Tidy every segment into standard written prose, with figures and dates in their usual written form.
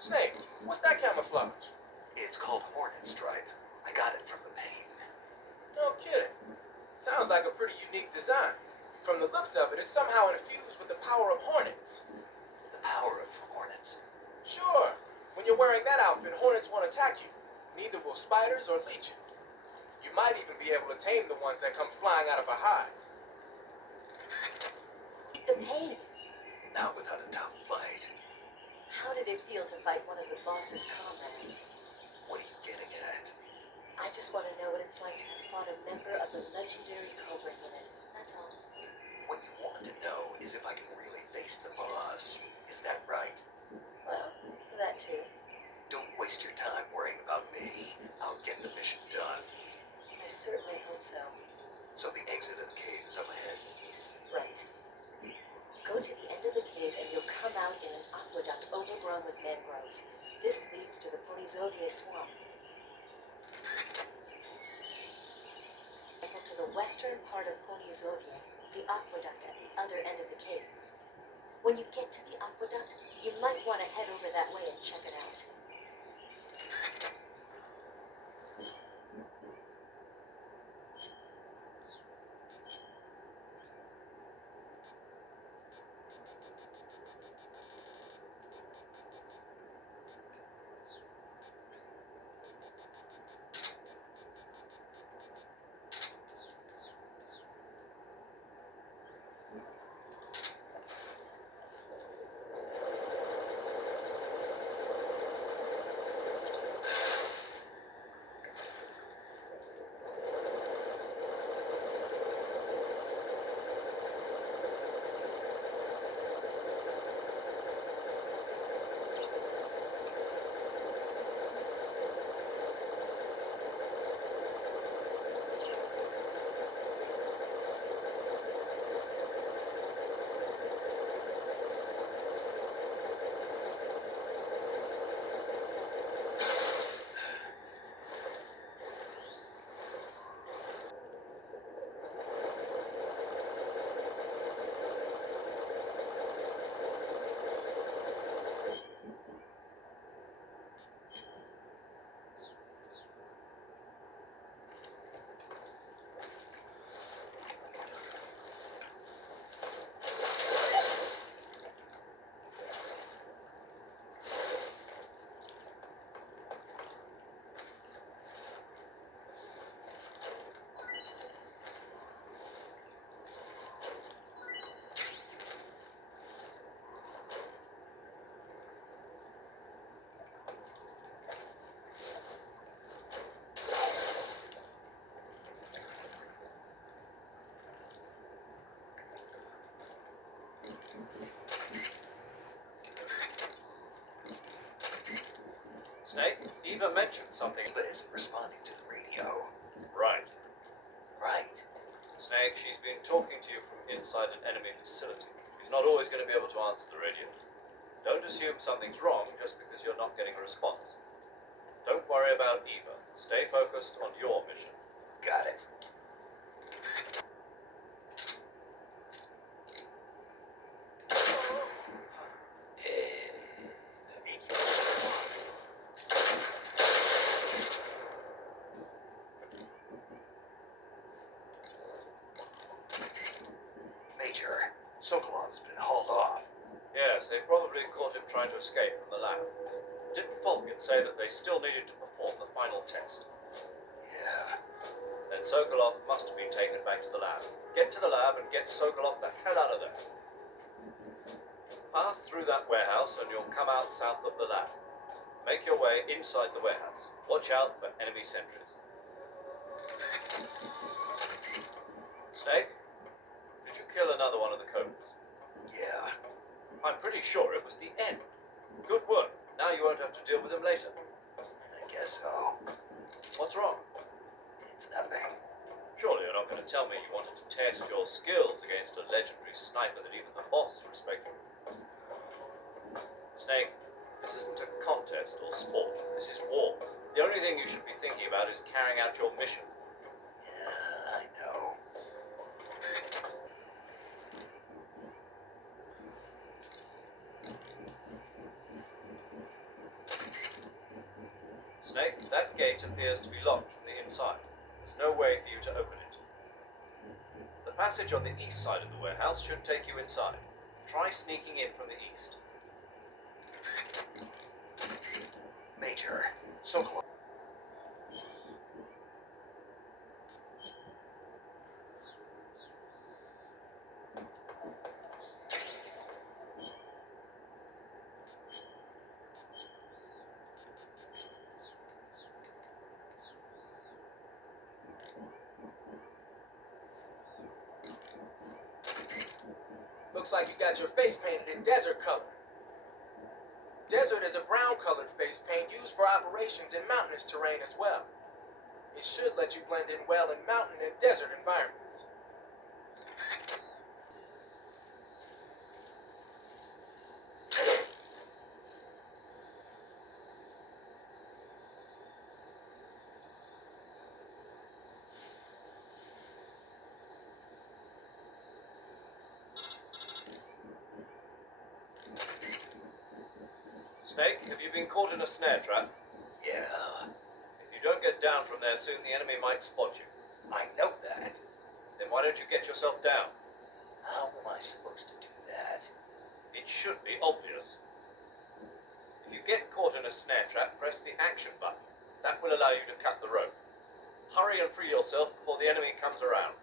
Snake, what's that camouflage? It's called Hornet Stripe. I got it from the paint. No kidding. Sounds like a pretty unique design. From the looks of it, it's somehow infused with the power of hornets. The power of hornets? Sure. When you're wearing that outfit, hornets won't attack you. Neither will spiders or leeches. You might even be able to tame the ones that come flying out of a hive. The pain. Not without a tough fight. How did it feel to fight one of the boss's comrades? What are you getting at? I just want to know what it's like to have fought a member of the legendary Cobra unit. That's all. What you want to know is if I can really face the boss. Is that right? Well, that too. Don't waste your time worrying about me. I'll get the mission done. I certainly hope so. So the exit of the cave is up ahead. Right. Go to the end of the cave and you'll come out in an aqueduct overgrown with mangroves. This leads to the Philosopher swamp. To the western part of Philosopher, the aqueduct at the other end of the cave. When you get to the aqueduct, you might want to head over that way and check it out. Snake, Eva mentioned something. Eva isn't responding to the radio. Right. Right. Snake, she's been talking to you from inside an enemy facility. She's not always going to be able to answer the radio. Don't assume something's wrong just because you're not getting a response. Don't worry about Eva. Stay focused on your mission. Got it. Major, Sokolov's been hauled off. Yes, they probably caught him trying to escape from the lab. Didn't Falcon say that they still needed to perform the final test? Yeah. Then Sokolov must have been taken back to the lab. Get to the lab and get Sokolov the hell out of there. Pass through that warehouse and you'll come out south of the lab. Make your way inside the warehouse. Watch out for enemy sentries. Snake, did you kill another one of the Cobras? Yeah. I'm pretty sure it was the end. Good work. Now you won't have to deal with him later. I guess so. What's wrong? It's nothing. Surely you're not going to tell me you wanted to test your skills against a legendary sniper that even the boss respected. Snake, this isn't a contest or sport. This is war. The only thing you should be thinking about is carrying out your mission. Yeah, I know. Snake, that gate appears to be locked from the inside. There's no way for you to open it. The passage on the east side of the warehouse should take you inside. Try sneaking in from the east. Major, so close. Looks like you got your face painted in desert color. Desert is a brown colored face paint used for operations in mountainous terrain as well. It should let you blend in well in mountain and desert environments. Snake, have you been caught in a snare trap? Yeah, If you don't get down from there soon, the enemy might spot you. I know that. Then why don't you get yourself down? How am I supposed to do that? It should be obvious. If you get caught in a snare trap, press the action button. That will allow you to cut the rope. Hurry and free yourself before the enemy comes around.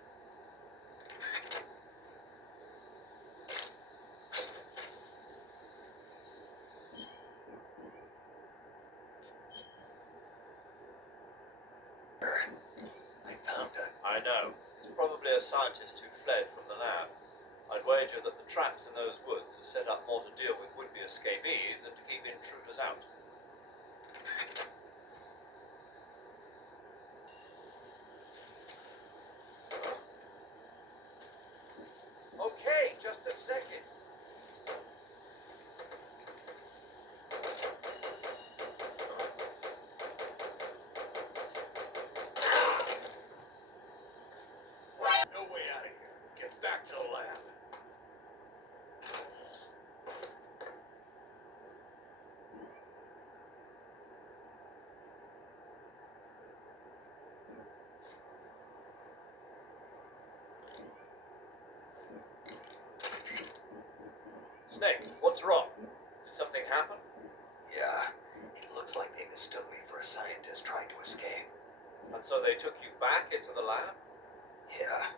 I found it. I know. It's probably a scientist who fled from the lab. I'd wager that the traps in those woods are set up more to deal with would-be escapees than to keep intruders out. Okay, just a second. No way out of here. Get back to the lab. Snake, what's wrong? Did something happen? Yeah, it looks like they mistook me for a scientist trying to escape. And so they took you back into the lab? Yeah,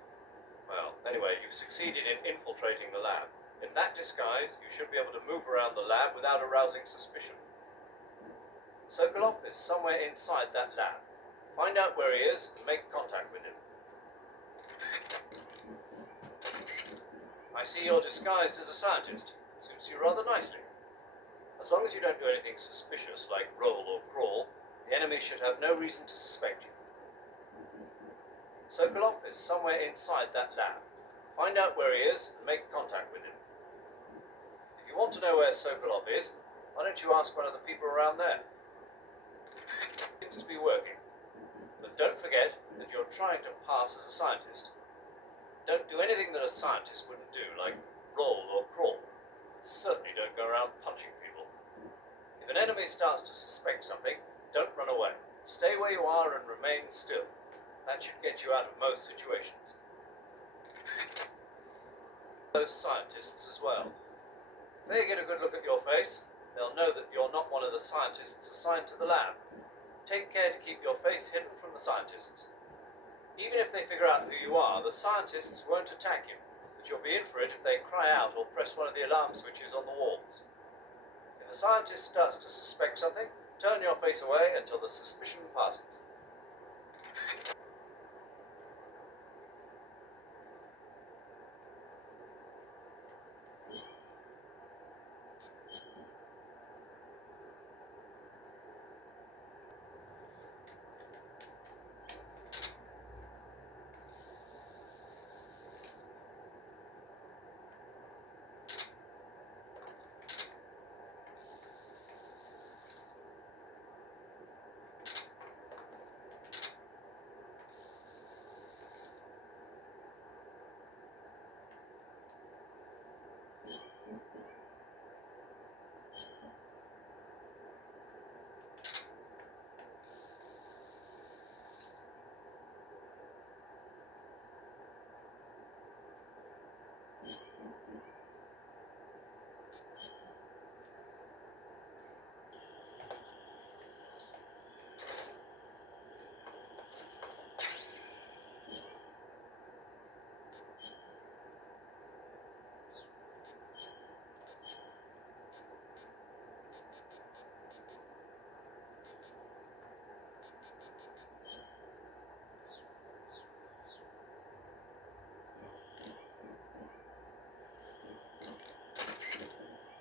Well, anyway, you've succeeded in infiltrating the lab. In that disguise, you should be able to move around the lab without arousing suspicion. Sokolov is somewhere inside that lab. Find out where he is and make contact with him. I see you're disguised as a scientist. Suits you rather nicely. As long as you don't do anything suspicious like roll or crawl, the enemy should have no reason to suspect you. Sokolov is somewhere inside that lab. Find out where he is and make contact with him. If you want to know where Sokolov is, why don't you ask one of the people around there? Seems to be working. But don't forget that you're trying to pass as a scientist. Don't do anything that a scientist wouldn't do, like roll or crawl. Certainly don't go around punching people. If an enemy starts to suspect something, don't run away. Stay where you are and remain still. That should get you out of most situations. Those scientists as well. If they get a good look at your face, they'll know that you're not one of the scientists assigned to the lab. Take care to keep your face hidden from the scientists. Even if they figure out who you are, the scientists won't attack you, but you'll be in for it if they cry out or press one of the alarm switches on the walls. If a scientist starts to suspect something, turn your face away until the suspicion passes.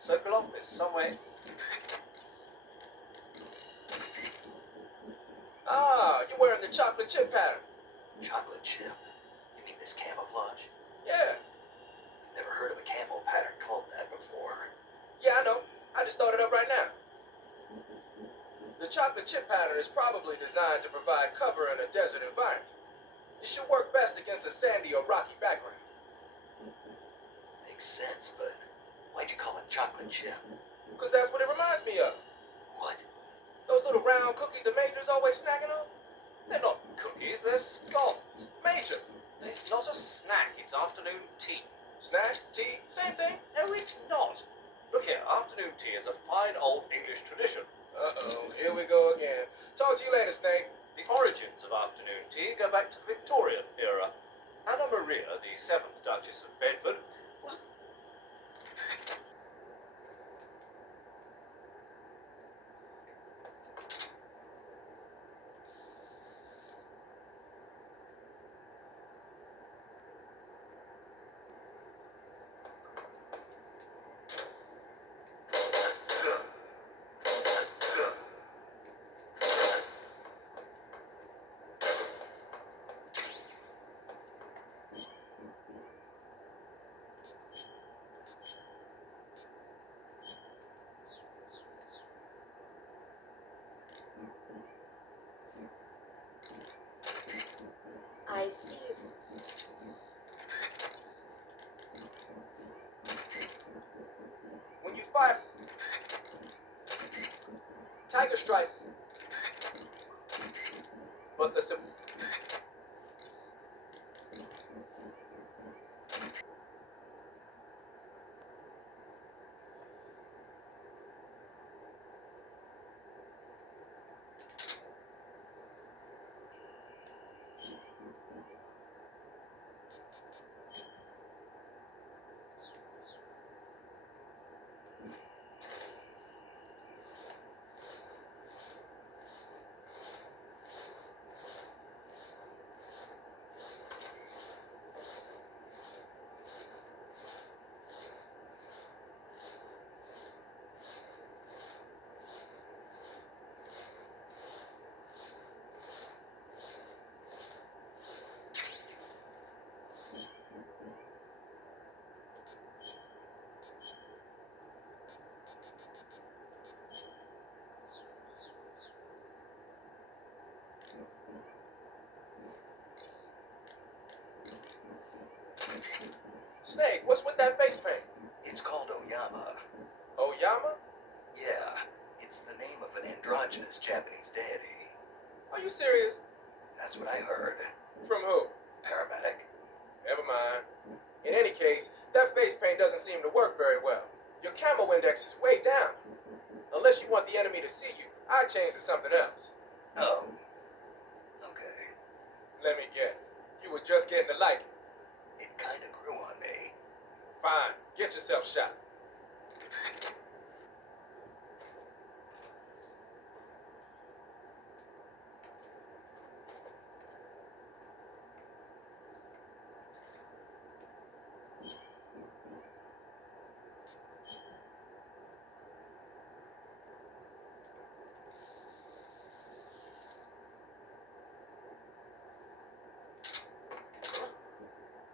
Sokolov is somewhere. Ah, you're wearing the chocolate chip pattern. Chocolate chip? You mean this camouflage? Yeah. Never heard of a camo pattern called that before. Yeah, I know. I just thought it up right now. The chocolate chip pattern is probably designed to provide cover in a desert environment. It should work best against a sandy or rocky background. Makes sense, but why'd you call it chocolate chip? Because that's what it reminds me of. What? Those little round cookies the Major's always snacking on? They're not cookies, they're scones. Major. It's not a snack, it's afternoon tea. Snack, tea, same thing? No, it's not. Look here, afternoon tea is a fine old English tradition. Uh-oh, here we go again. Talk to you later, Snake. The origins of afternoon tea go back to the Victorian era. Anna Maria, the 7th Duchess of Bedford, was... I see. When you fire... Tiger Stripe. But the... Snake, what's with that face paint? It's called Oyama. Oyama? Yeah, it's the name of an androgynous Japanese deity. Are you serious? That's what I heard. From who? Paramedic. Never mind. In any case, that face paint doesn't seem to work very well. Your camo index is way down. Unless you want the enemy to see you, I'd change to something else. Oh. Okay. Let me guess. You were just getting to like it. It kinda grew on me. Fine. Get yourself shot.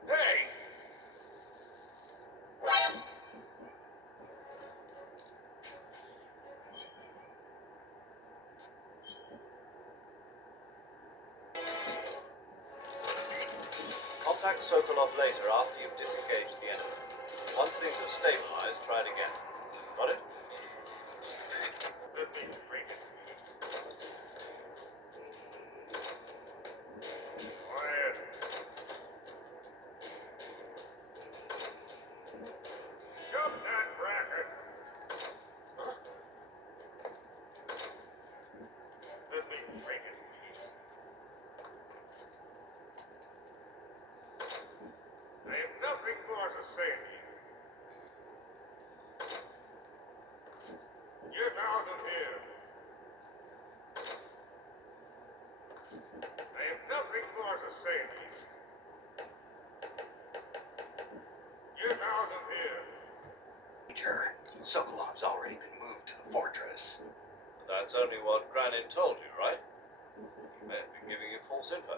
Hey! Contact Sokolov later after you've disengaged the enemy. Once things have stabilized, try it again. Got it? Major, Sokolov's already been moved to the fortress. That's only what Granin told you, right? He may have been giving you false info.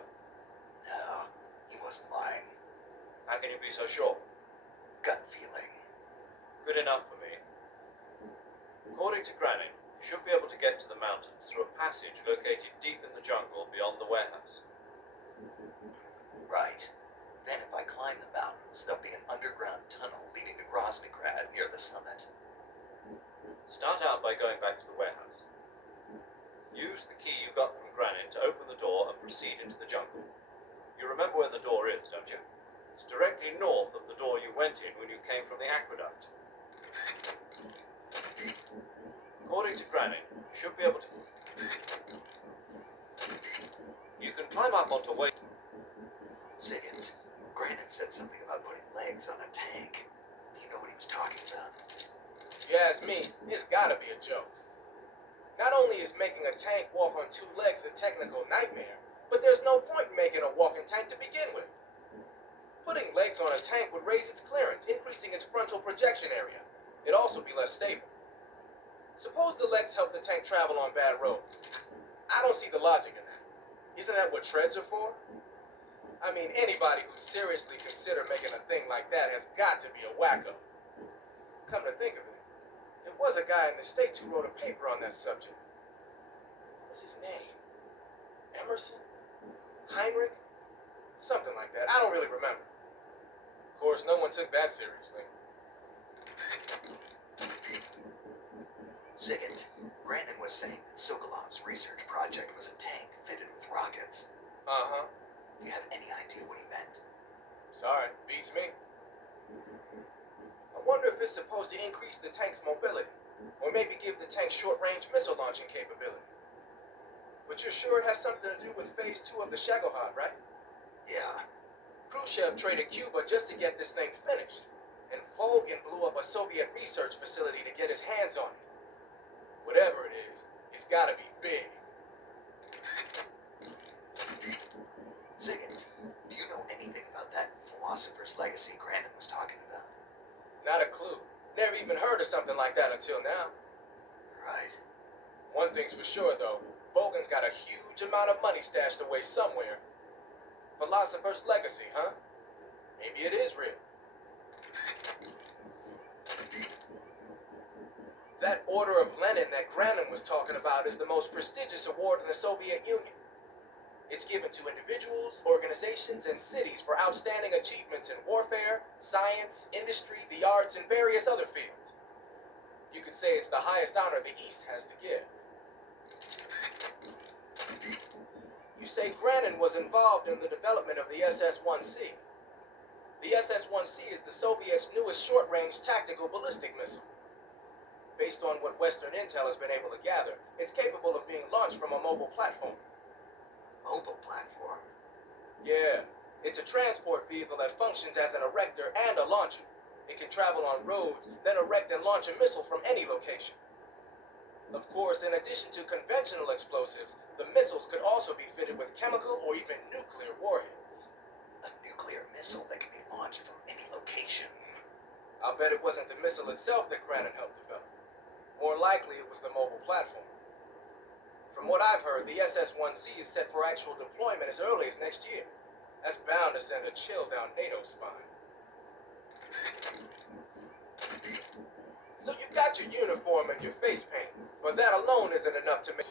No, he wasn't lying. How can you be so sure? Gut feeling. Good enough for me. According to Granin, you should be able to get to the mountains through a passage located deep in the jungle beyond the warehouse. Right. Then if I climb the mountains, there'll be an underground tunnel leading to Groznygrad near the summit. Start out by going back to the warehouse. Use the key you got from Granin to open the door and proceed into the jungle. You remember where the door is, don't you? It's directly north of the door you went in when you came from the aqueduct. According to Granin, you should be able to... You can climb up onto way... Second, Granin said something about putting legs on a tank. Do you know what he was talking about? If you ask me, it's gotta be a joke. Not only is making a tank walk on two legs a technical nightmare, but there's no point in making a walking tank to begin with. Putting legs on a tank would raise its clearance, increasing its frontal projection area. It'd also be less stable. Suppose the legs help the tank travel on bad roads. I don't see the logic in that. Isn't that what treads are for? I mean, anybody who seriously consider making a thing like that has got to be a wacko. Come to think of it, there was a guy in the States who wrote a paper on that subject. What's his name? Emerson? Heinrich? Something like that. I don't really remember. Of course, no one took that seriously. Second, Granin was saying that Sokolov's research project was a tank fitted with rockets. Uh-huh. Do you have any idea what he meant? Sorry, beats me. I wonder if it's supposed to increase the tank's mobility, or maybe give the tank short-range missile launching capability. But you're sure it has something to do with Phase 2 of the Shagohod, right? Yeah. Khrushchev traded Cuba just to get this thing finished, and Volgin blew up a Soviet research facility to get his hands on it. Whatever it is, it's gotta be big. Second, do you know anything about that Philosopher's legacy Granin was talking about? Not a clue. Never even heard of something like that until now. Right. One thing's for sure, though. Volgin's got a huge amount of money stashed away somewhere. Philosopher's legacy, huh? Maybe it is real. That Order of Lenin that Granin was talking about is the most prestigious award in the Soviet Union. It's given to individuals, organizations, and cities for outstanding achievements in warfare, science, industry, the arts, and various other fields. You could say it's the highest honor the East has to give. You say Granin was involved in the development of the SS-1C. The SS-1C is the Soviets' newest short-range tactical ballistic missile. Based on what Western intel has been able to gather, it's capable of being launched from a mobile platform. Mobile platform? Yeah, it's a transport vehicle that functions as an erector and a launcher. It can travel on roads, then erect and launch a missile from any location. Of course, in addition to conventional explosives, the missiles could also be fitted with chemical or even nuclear warheads. A nuclear missile that can be launched from any location. I'll bet it wasn't the missile itself that Granin helped develop. More likely, it was the mobile platform. From what I've heard, the SS-1C is set for actual deployment as early as next year. That's bound to send a chill down NATO's spine. So you've got your uniform and your face paint, but that alone isn't enough to make...